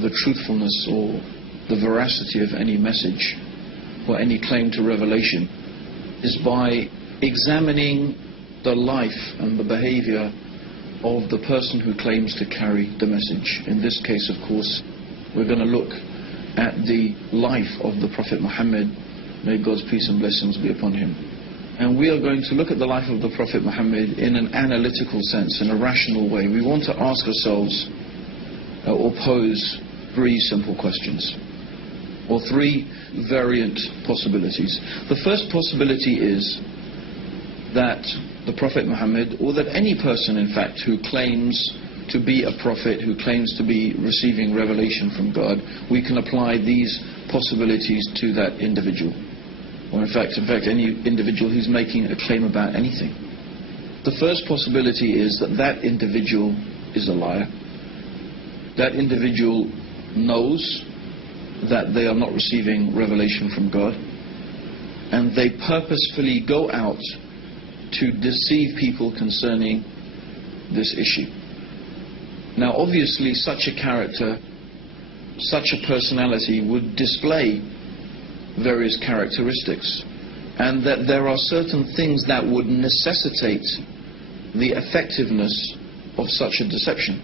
the truthfulness or the veracity of any message or any claim to revelation is by examining the life and the behavior of the person who claims to carry the message. In this case, of course, we're going to look at the life of the Prophet Muhammad, may God's peace and blessings be upon him. And we are going to look at the life of the Prophet Muhammad in an analytical sense, in a rational way. We want to ask ourselves or pose three simple questions, or three variant possibilities. The first possibility is that the Prophet Muhammad, or that any person in fact who claims to be a prophet, who claims to be receiving revelation from God, we can apply these possibilities to that individual. Or in fact any individual who's making a claim about anything. The first possibility is that that individual is a liar. That individual knows that they are not receiving revelation from God, and they purposefully go out to deceive people concerning this issue. Now obviously such a character, such a personality would display various characteristics, and that there are certain things that would necessitate the effectiveness of such a deception.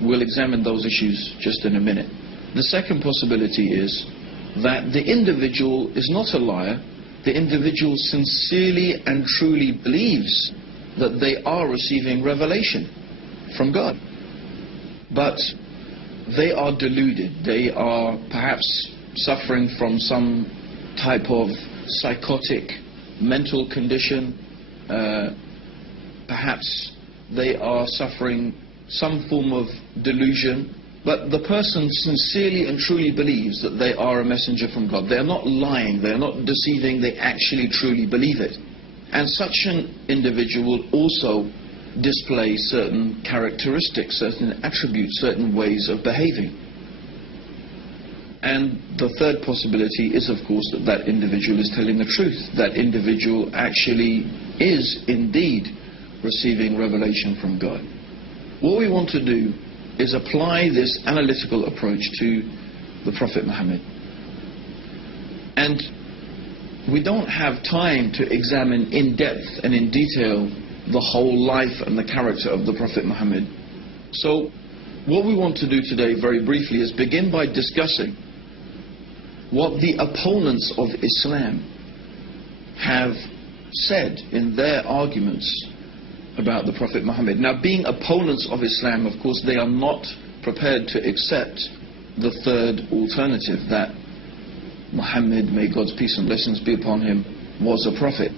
We'll examine those issues just in a minute. The second possibility is that the individual is not a liar. The individual sincerely and truly believes that they are receiving revelation from God, but they are deluded. They are perhaps suffering from some type of psychotic mental condition. Perhaps they are suffering some form of delusion, but the person sincerely and truly believes that they are a messenger from God. They are not lying, they are not deceiving, they actually truly believe it. And such an individual will also display certain characteristics, certain attributes, certain ways of behaving. And the third possibility is, of course, that that individual is telling the truth. That individual actually is indeed receiving revelation from God. What we want to do is apply this analytical approach to the Prophet Muhammad. And we don't have time to examine in depth and in detail the whole life and the character of the Prophet Muhammad. So what we want to do today, very briefly, is begin by discussing what the opponents of Islam have said in their arguments about the Prophet Muhammad. Now, being opponents of Islam, of course, they are not prepared to accept the third alternative, that Muhammad, may God's peace and blessings be upon him, was a prophet.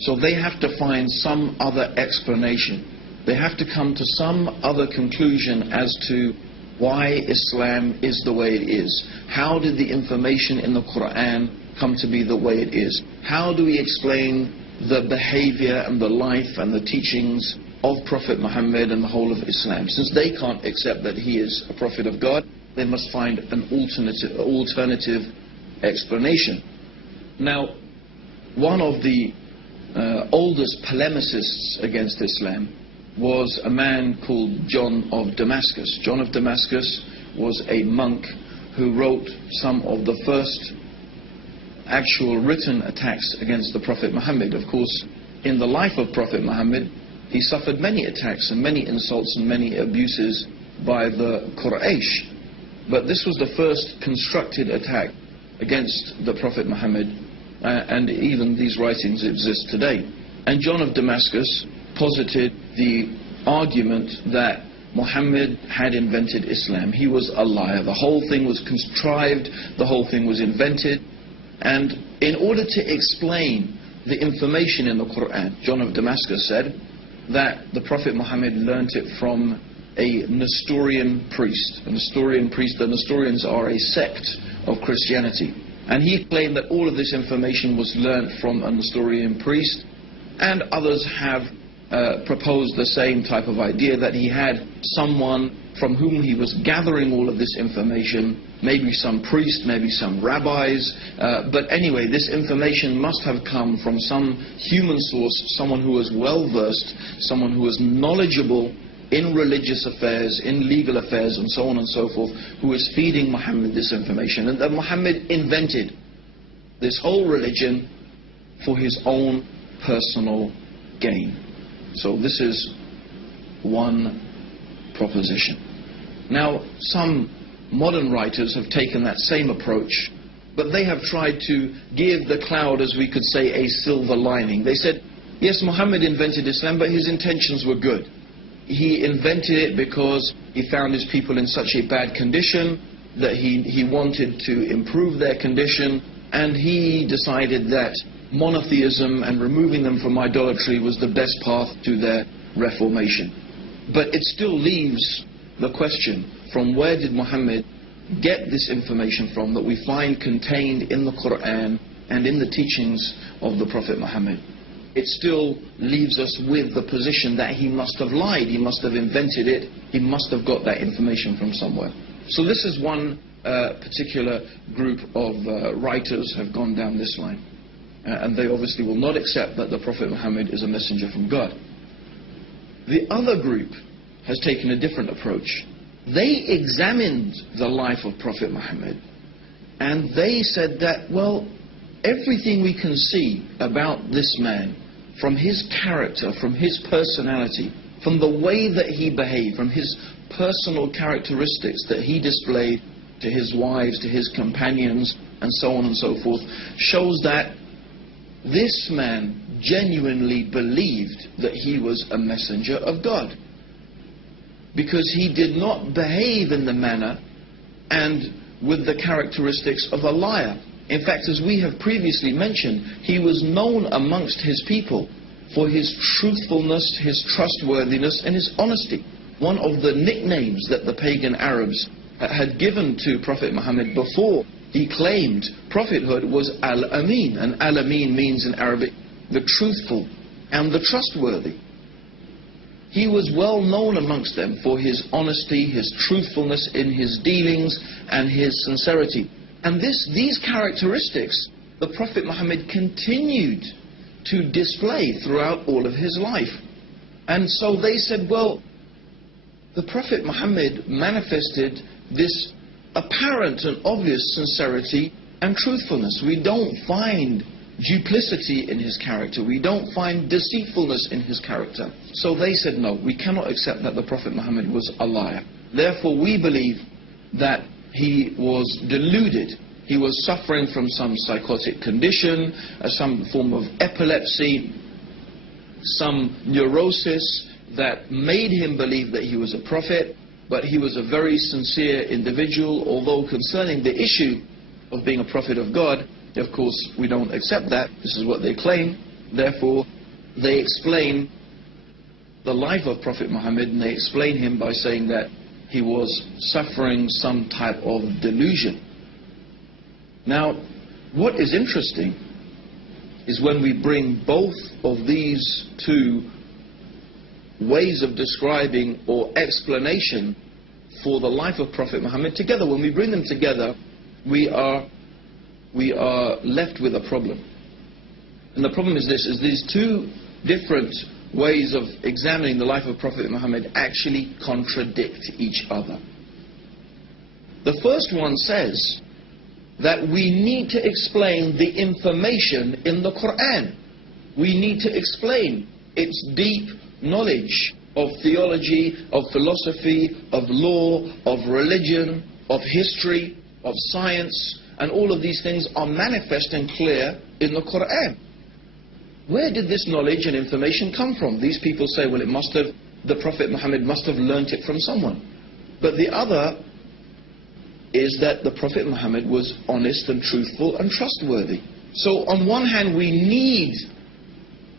So they have to find some other explanation. They have to come to some other conclusion as to why Islam is the way it is. How did the information in the Quran come to be the way it is? How do we explain the behavior and the life and the teachings of Prophet Muhammad and the whole of Islam? Since they can't accept that he is a prophet of God, they must find an alternative explanation. Now, one of the oldest polemicists against Islam was a man called John of Damascus. John of Damascus was a monk who wrote some of the first actual written attacks against the Prophet Muhammad. Of course, in the life of Prophet Muhammad, he suffered many attacks and many insults and many abuses by the Quraysh. But this was the first constructed attack against the Prophet Muhammad, and even these writings exist today. And John of Damascus posited the argument that Muhammad had invented Islam. He was a liar. The whole thing was contrived, the whole thing was invented. And in order to explain the information in the Quran, John of Damascus said that the Prophet Muhammad learnt it from a Nestorian priest. A Nestorian priest, the Nestorians are a sect of Christianity. And he claimed that all of this information was learnt from a Nestorian priest, and others have proposed the same type of idea, that he had someone from whom he was gathering all of this information, maybe some priest, maybe some rabbis, but anyway, this information must have come from some human source, someone who was well versed, someone who was knowledgeable in religious affairs, in legal affairs, and so on and so forth, who was feeding Muhammad this information, and that Muhammad invented this whole religion for his own personal gain. So this is one proposition. Now, some modern writers have taken that same approach, but they have tried to give the cloud, as we could say, a silver lining. They said, yes, Muhammad invented Islam, but his intentions were good. He invented it because he found his people in such a bad condition that he wanted to improve their condition, and he decided that monotheism and removing them from idolatry was the best path to their reformation. But it still leaves the question, from where did Muhammad get this information from that we find contained in the Quran and in the teachings of the Prophet Muhammad? It still leaves us with the position that he must have lied, he must have invented it, he must have got that information from somewhere. So this is one particular group of writers have gone down this line. And they obviously will not accept that the Prophet Muhammad is a messenger from God. The other group has taken a different approach. They examined the life of Prophet Muhammad, and they said that, well, everything we can see about this man, from his character, from his personality, from the way that he behaved, from his personal characteristics that he displayed to his wives, to his companions, and so on and so forth, shows that this man genuinely believed that he was a messenger of God, because he did not behave in the manner and with the characteristics of a liar. In fact, as we have previously mentioned, he was known amongst his people for his truthfulness, his trustworthiness, and his honesty. One of the nicknames that the pagan Arabs had given to Prophet Muhammad before he claimed prophethood was Al-Amin. And Al-Amin means in Arabic the truthful and the trustworthy. He was well known amongst them for his honesty, his truthfulness in his dealings, and his sincerity. And these characteristics the Prophet Muhammad continued to display throughout all of his life. And so they said, well, the Prophet Muhammad manifested this apparent and obvious sincerity and truthfulness. We don't find duplicity in his character. We don't find deceitfulness in his character. So they said, no, we cannot accept that the Prophet Muhammad was a liar. Therefore, we believe that he was deluded. He was suffering from some psychotic condition, some form of epilepsy, some neurosis that made him believe that he was a prophet. But he was a very sincere individual, although concerning the issue of being a prophet of God, of course, we don't accept that. This is what they claim. Therefore, they explain the life of Prophet Muhammad, and they explain him by saying that he was suffering some type of delusion. Now, what is interesting is when we bring both of these two ways of describing or explanation for the life of Prophet Muhammad together, when we bring them together, we are left with a problem. And the problem is this, is these two different ways of examining the life of Prophet Muhammad actually contradict each other. The first one says that we need to explain the information in the Quran. We need to explain its deep knowledge of theology, of philosophy, of law, of religion, of history, of science, and all of these things are manifest and clear in the Quran. Where did this knowledge and information come from? These people say, well, the Prophet Muhammad must have learnt it from someone. But the other is that the Prophet Muhammad was honest and truthful and trustworthy. So on one hand we need,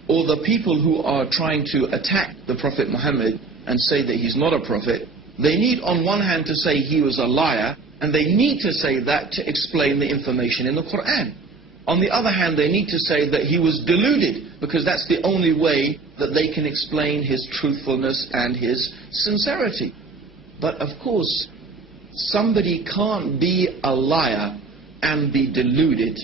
or the people who are trying to attack the Prophet Muhammad and say that he's not a prophet, they need on one hand to say he was a liar, and they need to say that to explain the information in the Quran. On the other hand, they need to say that he was deluded, because that's the only way that they can explain his truthfulness and his sincerity. But of course, somebody can't be a liar and be deluded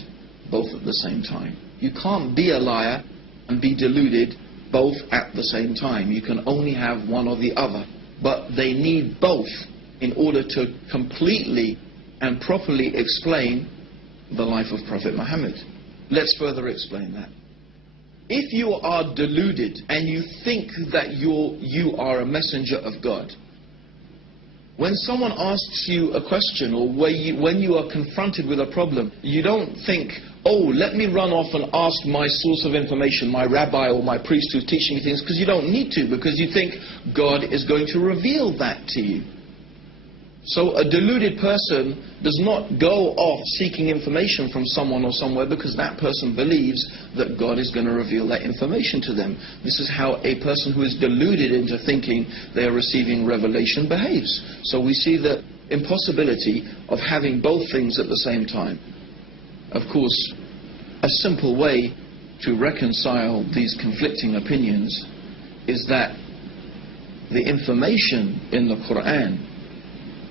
both at the same time. You can't be a liar and be deluded both at the same time. You can only have one or the other. but they need both in order to completely and properly explain the life of Prophet Muhammad. Let's further explain that. If you are deluded and you think that you are a messenger of God, when someone asks you a question, or when you are confronted with a problem, you don't think, oh, let me run off and ask my source of information, my rabbi or my priest who's teaching me things, because you don't need to, because you think God is going to reveal that to you. So a deluded person does not go off seeking information from someone or somewhere because that person believes that God is going to reveal that information to them. This is how a person who is deluded into thinking they are receiving revelation behaves. So we see the impossibility of having both things at the same time. Of course, a simple way to reconcile these conflicting opinions is that the information in the Quran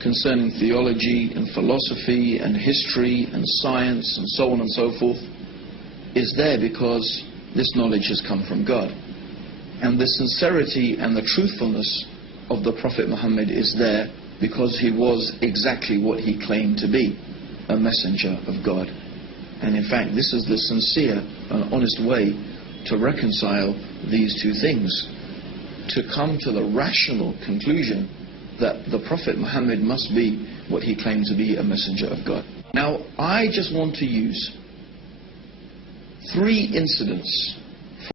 concerning theology and philosophy and history and science and so on and so forth is there because this knowledge has come from God. And the sincerity and the truthfulness of the Prophet Muhammad is there because he was exactly what he claimed to be, a messenger of God. And in fact, this is the sincere and honest way to reconcile these two things, to come to the rational conclusion that the Prophet Muhammad must be what he claimed to be, a messenger of God. Now, I just want to use 3 incidents